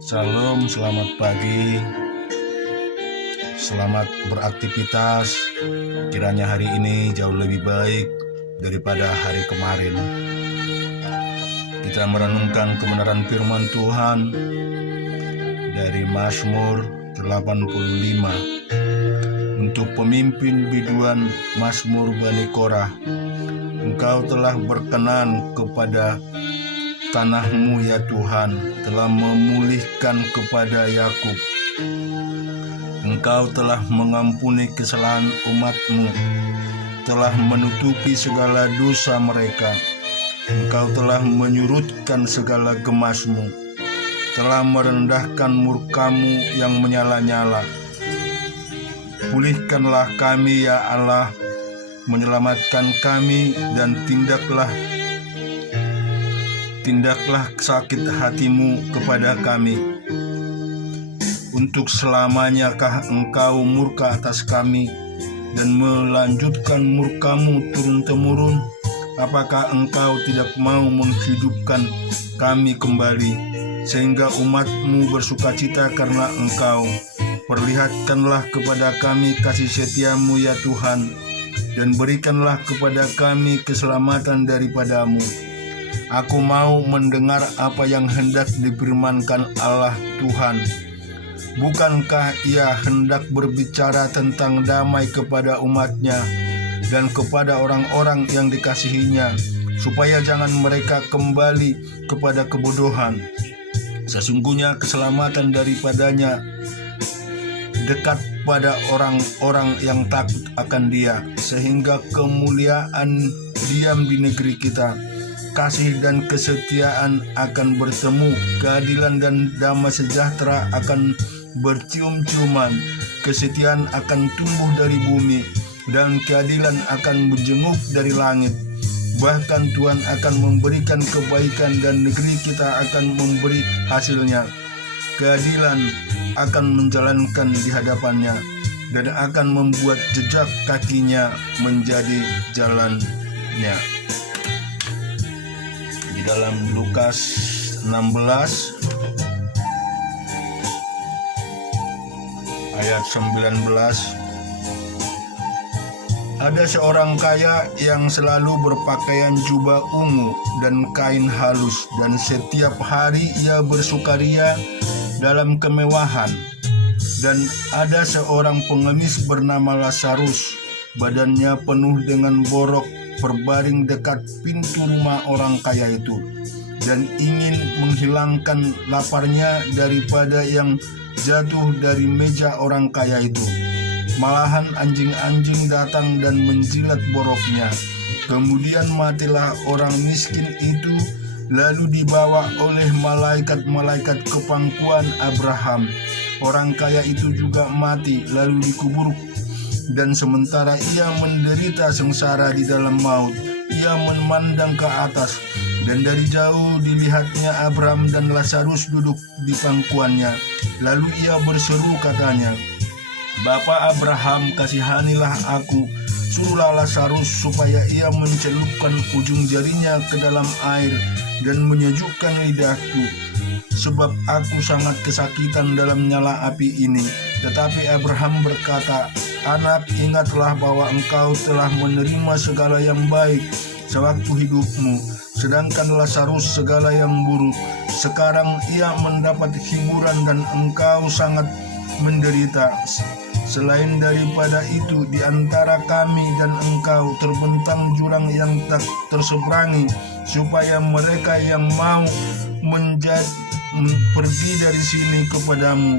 Salam, selamat pagi, selamat beraktivitas. Kiranya hari ini jauh lebih baik daripada hari kemarin. Kita merenungkan kebenaran firman Tuhan dari Mazmur 85. Untuk pemimpin biduan Mazmur Bani Korah, Engkau telah berkenan kepada tanahmu ya Tuhan, telah memulihkan kepada Yakub. Engkau telah mengampuni kesalahan umatmu, telah menutupi segala dosa mereka. Engkau telah menyurutkan segala gemasmu, telah merendahkan murkamu yang menyala-nyala. Pulihkanlah kami ya Allah, menyelamatkan kami, dan tindaklah sakit hatimu kepada kami. Untuk selamanyakah engkau murka atas kami dan melanjutkan murkamu turun-temurun? Apakah engkau tidak mau menghidupkan kami kembali, sehingga umatmu bersukacita karena engkau? Perlihatkanlah kepada kami kasih setiamu ya Tuhan, dan berikanlah kepada kami keselamatan daripadamu. Aku mau mendengar apa yang hendak difirmankan Allah Tuhan. Bukankah Ia hendak berbicara tentang damai kepada umatnya dan kepada orang-orang yang dikasihinya, supaya jangan mereka kembali kepada kebodohan? Sesungguhnya keselamatan daripadanya dekat pada orang-orang yang takut akan Dia, sehingga kemuliaan diam di negeri kita. Kasih dan kesetiaan akan bertemu, keadilan dan damai sejahtera akan bercium-ciuman. Kesetiaan akan tumbuh dari bumi, dan keadilan akan menjenguk dari langit. Bahkan Tuhan akan memberikan kebaikan, dan negeri kita akan memberi hasilnya. Keadilan akan menjalankan di hadapannya, dan akan membuat jejak kakinya menjadi jalannya. Di dalam Lukas 16 ayat 19, ada seorang kaya yang selalu berpakaian jubah ungu dan kain halus, dan setiap hari ia bersukaria dalam kemewahan. Dan ada seorang pengemis bernama Lazarus, badannya penuh dengan borok, berbaring dekat pintu rumah orang kaya itu, dan ingin menghilangkan laparnya daripada yang jatuh dari meja orang kaya itu. Malahan anjing-anjing datang dan menjilat boroknya. Kemudian matilah orang miskin itu, lalu dibawa oleh malaikat-malaikat ke pangkuan Abraham. Orang kaya itu juga mati, lalu dikubur. Dan sementara ia menderita sengsara di dalam maut, ia memandang ke atas, dan dari jauh dilihatnya Abraham dan Lazarus duduk di pangkuannya. Lalu ia berseru katanya, Bapa Abraham, kasihanilah aku, suruhlah Lazarus supaya ia mencelupkan ujung jarinya ke dalam air dan menyejukkan lidahku, sebab aku sangat kesakitan dalam nyala api ini. Tetapi Abraham berkata, Anak, ingatlah bahwa engkau telah menerima segala yang baik sewaktu hidupmu, sedangkan Lazarus segala yang buruk. Sekarang ia mendapat hiburan dan engkau sangat menderita. Selain daripada itu, di antara kami dan engkau terbentang jurang yang tak terseberangi, supaya mereka yang mau pergi dari sini kepadamu,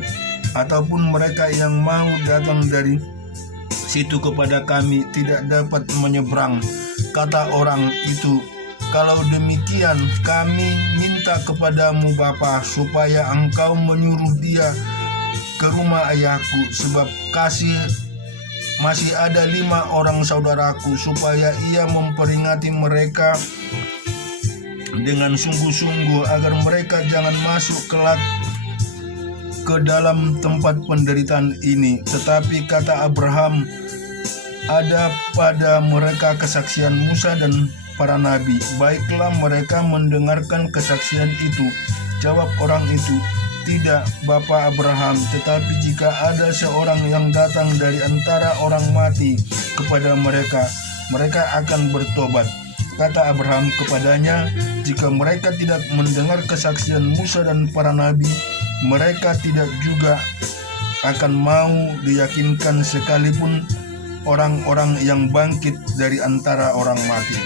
ataupun mereka yang mau datang dari situ kepada kami tidak dapat menyeberang. Kata orang itu, kalau demikian kami minta kepadamu Bapa, supaya engkau menyuruh dia ke rumah ayahku, sebab masih ada 5 orang saudaraku, supaya ia memperingati mereka dengan sungguh-sungguh, agar mereka jangan masuk kelak ke dalam tempat penderitaan ini. Tetapi kata Abraham, ada pada mereka kesaksian Musa dan para nabi. Baiklah mereka mendengarkan kesaksian itu. Jawab orang itu, "Tidak, Bapa Abraham, tetapi jika ada seorang yang datang dari antara orang mati kepada mereka, mereka akan bertobat." Kata Abraham kepadanya, "Jika mereka tidak mendengar kesaksian Musa dan para nabi, mereka tidak juga akan mau diyakinkan sekalipun orang-orang yang bangkit dari antara orang mati."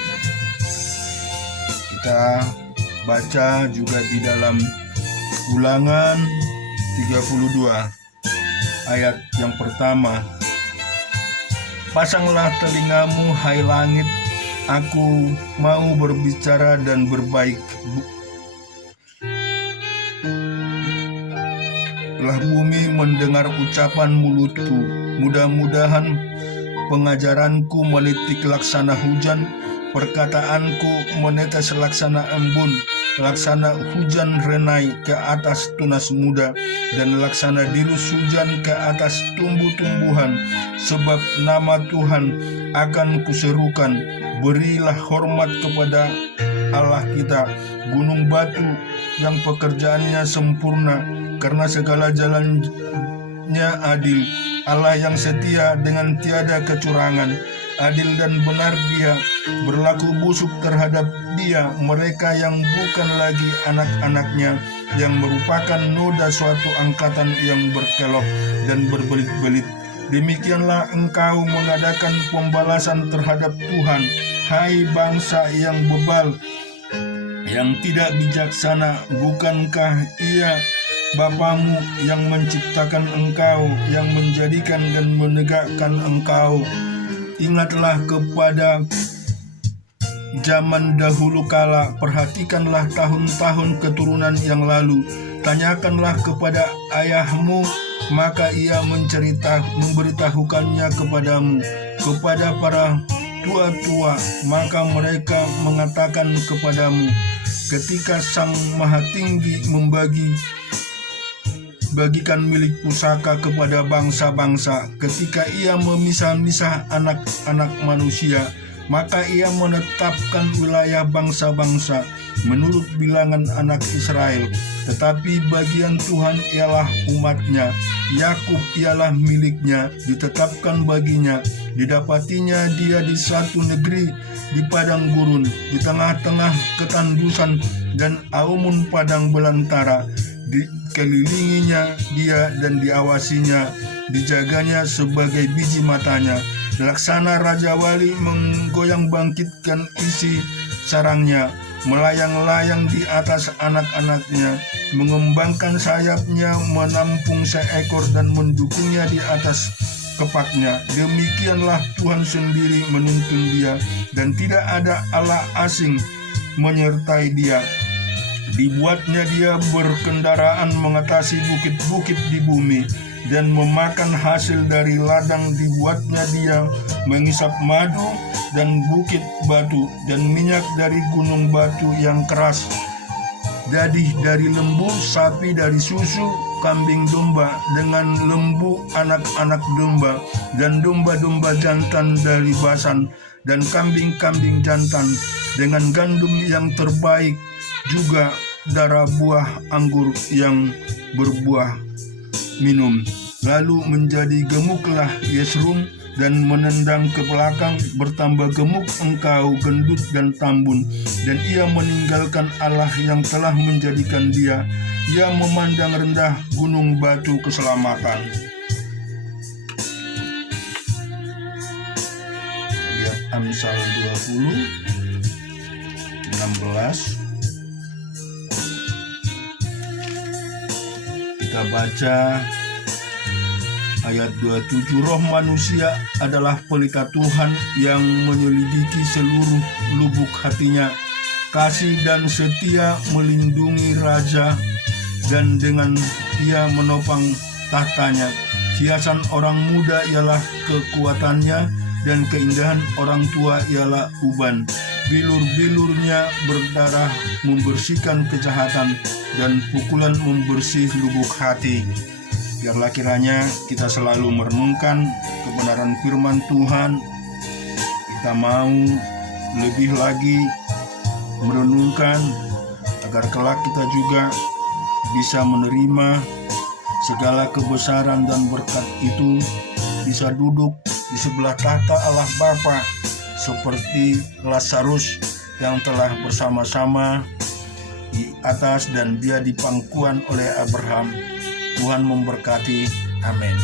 Kita baca juga di dalam Ulangan 32 ayat yang pertama. "Pasanglah telingamu, hai langit, aku mau berbicara dan berbaik. Lah bumi mendengar ucapan mulutku. Mudah-mudahan pengajaranku menitik laksana hujan, perkataanku menetes laksana embun, laksana hujan renai ke atas tunas muda, dan laksana dirus hujan ke atas tumbuh-tumbuhan. Sebab nama Tuhan akan kuserukan. Berilah hormat kepada Allah kita, gunung batu yang pekerjaannya sempurna, karena segala jalannya adil. Allah yang setia dengan tiada kecurangan, adil dan benar Dia, berlaku busuk terhadap dia mereka yang bukan lagi anak-anaknya, yang merupakan noda suatu angkatan yang berkelok dan berbelit-belit. Demikianlah engkau mengadakan pembalasan terhadap Tuhan, hai bangsa yang bebal, yang tidak bijaksana. Bukankah Ia Bapamu yang menciptakan engkau, yang menjadikan dan menegakkan engkau? Ingatlah kepada zaman dahulu kala, perhatikanlah tahun-tahun keturunan yang lalu. Tanyakanlah kepada ayahmu, maka ia memberitahukannya kepadamu. Kepada para tua-tua, maka mereka mengatakan kepadamu. Ketika Sang Maha Tinggi bagikan milik pusaka kepada bangsa-bangsa, ketika Ia memisah-misah anak-anak manusia, maka Ia menetapkan wilayah bangsa-bangsa menurut bilangan anak Israel. Tetapi bagian Tuhan ialah umat-Nya, Yakub ialah miliknya, ditetapkan baginya. Didapatinya dia di satu negeri, di padang gurun, di tengah-tengah ketandusan dan aumun padang belantara. Dikelilinginya dia dan diawasinya, dijaganya sebagai biji matanya. Laksana Raja Wali menggoyang bangkitkan isi sarangnya, melayang-layang di atas anak-anaknya, mengembangkan sayapnya, menampung seekor dan mendukungnya di atas kepaknya. Demikianlah Tuhan sendiri menuntun dia, dan tidak ada Allah asing menyertai dia. Dibuatnya dia berkendaraan mengatasi bukit-bukit di bumi, dan memakan hasil dari ladang. Dibuatnya dia mengisap madu dan bukit batu, dan minyak dari gunung batu yang keras. Dadih dari lembu, sapi dari susu, kambing domba dengan lembu anak-anak domba, dan domba-domba jantan dari Basan, dan kambing-kambing jantan dengan gandum yang terbaik, juga darah buah anggur yang berbuah minum. Lalu menjadi gemuklah Yesrun dan menendang ke belakang, bertambah gemuk engkau, gendut dan tambun. Dan ia meninggalkan Allah yang telah menjadikan dia. Ia memandang rendah gunung batu keselamatan. Lihat Amsal 20 16. Kita baca ayat 27. Roh manusia adalah pelita Tuhan yang menyelidiki seluruh lubuk hatinya. Kasih dan setia melindungi raja, dan dengan Ia menopang tahtanya. Hiasan orang muda ialah kekuatannya, dan keindahan orang tua ialah uban. Bilur-bilurnya berdarah membersihkan kejahatan, dan pukulan membersih lubuk hati. Biarlah kiranya kita selalu merenungkan kebenaran firman Tuhan. Kita mau lebih lagi merenungkan agar kelak kita juga bisa menerima segala kebesaran dan berkat itu, bisa duduk di sebelah tahta Allah Bapa seperti Lazarus yang telah bersama-sama di atas dan dia dipangkuan oleh Abraham. Tuhan memberkati. Amin.